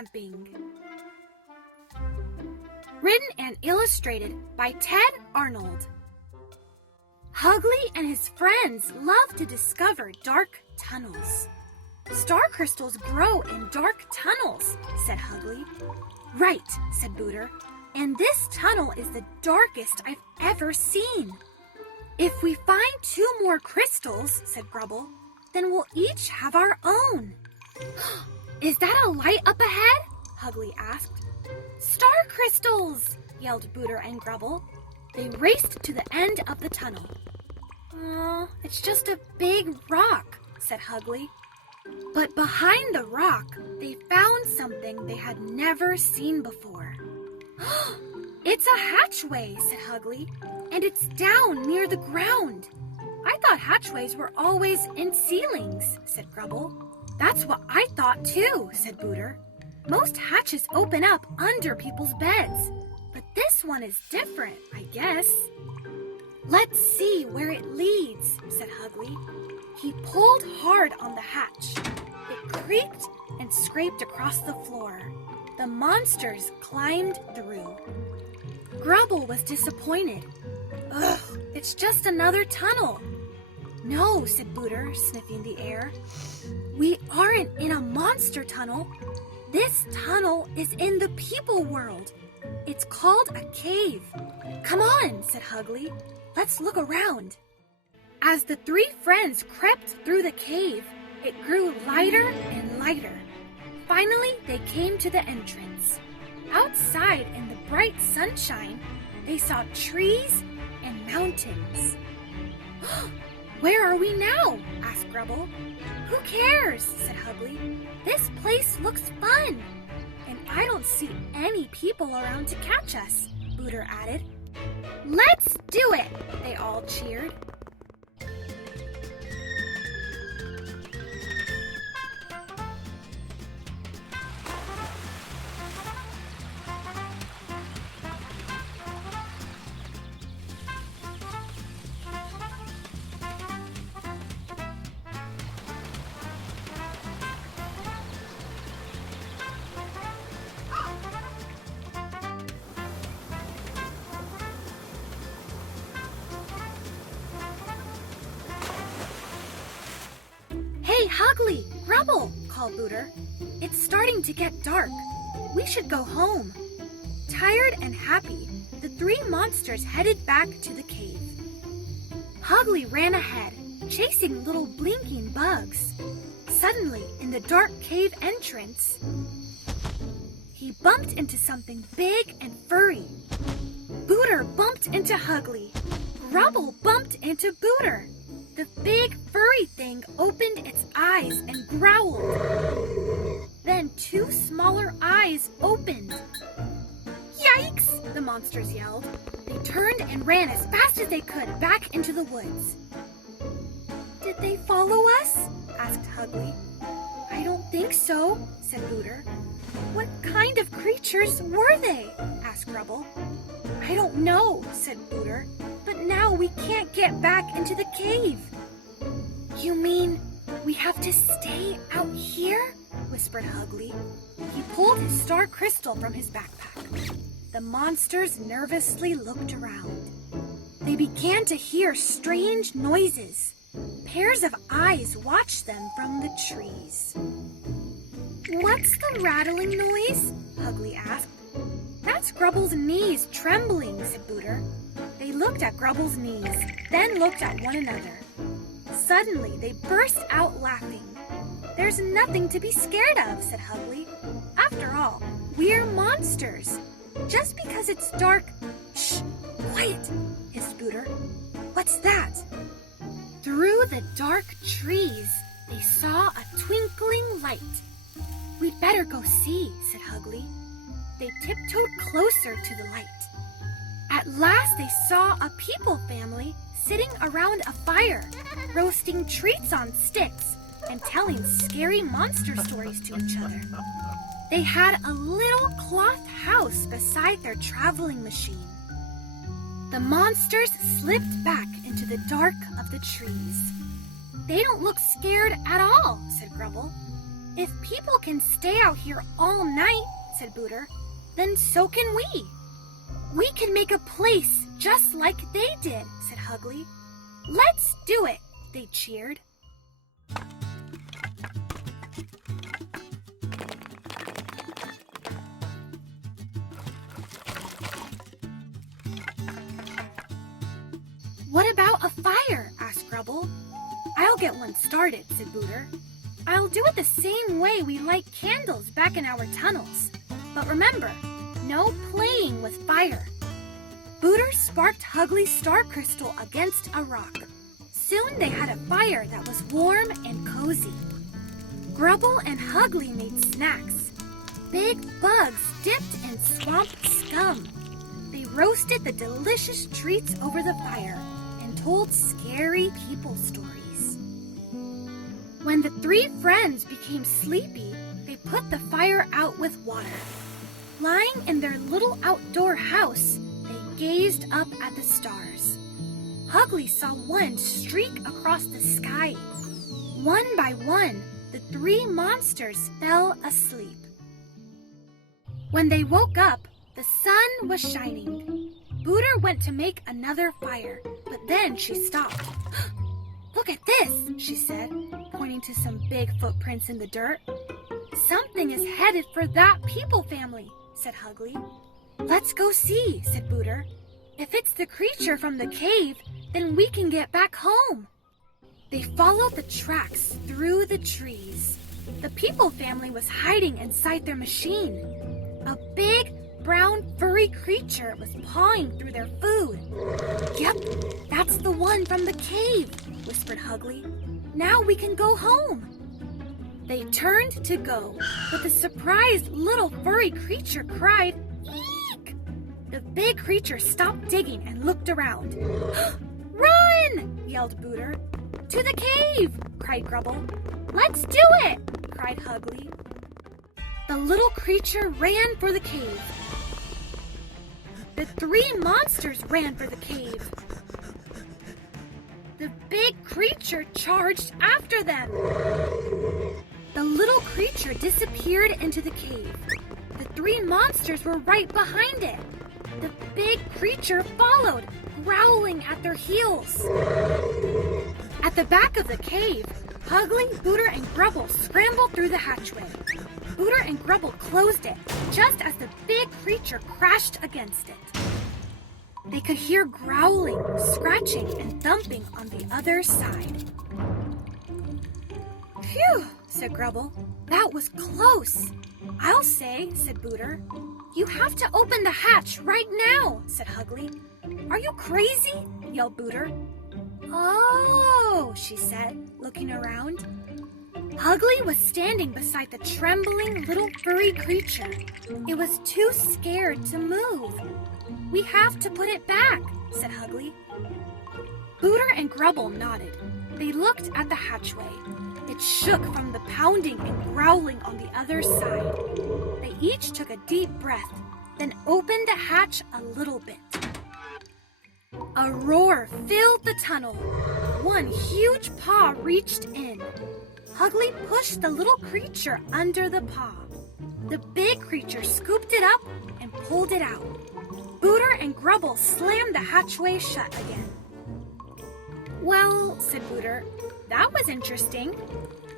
camping. Written and illustrated by Tedd Arnold. Hugly and his friends love to discover dark tunnels. Star crystals grow in dark tunnels, said Hugly. Right, said Booter, and this tunnel is the darkest I've ever seen. If we find 2 more crystals, said Grubble, then we'll each have our own. Is that a light up ahead? Hugly asked. Star crystals, yelled Booter and Grubble. They raced to the end of the tunnel. It's just a big rock, said Hugly. But behind the rock, they found something they had never seen before. It's a hatchway, said Hugly, and it's down near the ground. I thought hatchways were always in ceilings, said Grubble. That's what I thought too, said Booter. Most hatches open up under people's beds, but this one is different, I guess. Let's see where it leads, said Hugly. He pulled hard on the hatch. It creaked and scraped across the floor. The monsters climbed through. Grubble was disappointed. Ugh, it's just another tunnel. No, said Booter, sniffing the air. We aren't in a monster tunnel. This tunnel is in the people world. It's called a cave. Come on, said Hugly. Let's look around. As the 3 friends crept through the cave, it grew lighter and lighter. Finally, they came to the entrance. Outside in the bright sunshine, they saw trees and mountains. Where are we now? asked Grubble. Who cares? said Hugly. This place looks fun. And I don't see any people around to catch us, Booter added. Let's do it, they all cheered. Hey, Hugly, Grubble, called Booter. It's starting to get dark. We should go home. Tired and happy, the 3 monsters headed back to the cave. Hugly ran ahead, chasing little blinking bugs. Suddenly, in the dark cave entrance, he bumped into something big and furry. Booter bumped into Hugly. Grubble bumped into Booter. The big furry thing opened its eyes and growled. Then 2 smaller eyes opened. Yikes! The monsters yelled. They turned and ran as fast as they could back into the woods. Did they follow us? asked Hugly. I don't think so, said Booter. What kind of creatures were they? asked Grubble. I don't know, said Booter. But now we can't get back into the cave. You mean we have to stay out here? Whispered Hugly. He pulled his star crystal from his backpack. The monsters nervously looked around. They began to hear strange noises. Pairs of eyes watched them from the trees. What's the rattling noise? Hugly asked. That's Grubble's knees trembling, said Booter. They looked at Grubble's knees, then looked at one another. Suddenly, they burst out laughing. There's nothing to be scared of, said Hugly. After all, we're monsters. Just because it's dark... Shh! Quiet! hissed Booter. What's that? Through the dark trees, they saw a twinkling light. We'd better go see, said Hugly. They tiptoed closer to the light. At last they saw a people family sitting around a fire, roasting treats on sticks and telling scary monster stories to each other. They had a little cloth house beside their traveling machine. The monsters slipped back into the dark of the trees. They don't look scared at all, said Grubble. If people can stay out here all night, said Booter, then so can we. We can make a place just like they did, said Hugly. Let's do it, they cheered. What about a fire? Asked Grubble. I'll get one started, said Booter. I'll do it the same way we light candles back in our tunnels. But remember, no playing with fire. Booter sparked Hugly's star crystal against a rock. Soon they had a fire that was warm and cozy. Grubble and Hugly made snacks. Big bugs dipped in swamp scum. They roasted the delicious treats over the fire and told scary people stories. When the three friends became sleepy, they put the fire out with water. Lying in their little outdoor house, they gazed up at the stars. Hugly saw one streak across the sky. One by one, the three monsters fell asleep. When they woke up, the sun was shining. Booter went to make another fire, but then she stopped. Look at this, she said, pointing to some big footprints in the dirt. Something is headed for that people family, said Hugly. Let's go see, said Booter. If it's the creature from the cave, then we can get back home. They followed the tracks through the trees. The people family was hiding inside their machine. A big, brown, furry creature was pawing through their food. Yep, that's the one from the cave, whispered Hugly. Now we can go home. They turned to go, but the surprised little furry creature cried, "Eek!" The big creature stopped digging and looked around. Run! Yelled Booter. To the cave! Cried Grubble. Let's do it! Cried Hugly. The little creature ran for the cave. The three monsters ran for the cave. The big creature charged after them. The little creature disappeared into the cave. The three monsters were right behind it. The big creature followed, growling at their heels. At the back of the cave, Hugly, Booter, and Grubble scrambled through the hatchway. Booter and Grubble closed it just as the big creature crashed against it. They could hear growling, scratching, and thumping on the other side. Phew, said Grubble. That was close. I'll say, said Booter. You have to open the hatch right now, said Hugly. Are you crazy? Yelled Booter. Oh, she said, looking around. Hugly was standing beside the trembling little furry creature. It was too scared to move. We have to put it back, said Hugly. Booter and Grubble nodded. They looked at the hatchway. It shook from the pounding and growling on the other side. They each took a deep breath, then opened the hatch a little bit. A roar filled the tunnel. One huge paw reached in. Hugly pushed the little creature under the paw. The big creature scooped it up and pulled it out. Booter and Grubble slammed the hatchway shut again. Well, said Booter, that was interesting.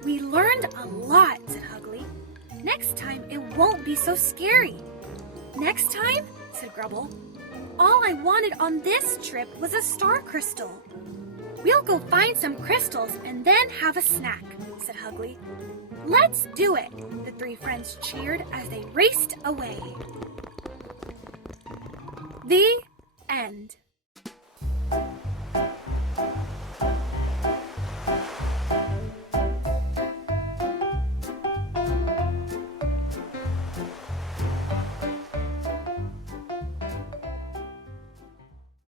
We learned a lot, said Hugly. Next time it won't be so scary. Next time, said Grubble, all I wanted on this trip was a star crystal. We'll go find some crystals and then have a snack, said Hugly. Let's do it, the three friends cheered as they raced away. The end.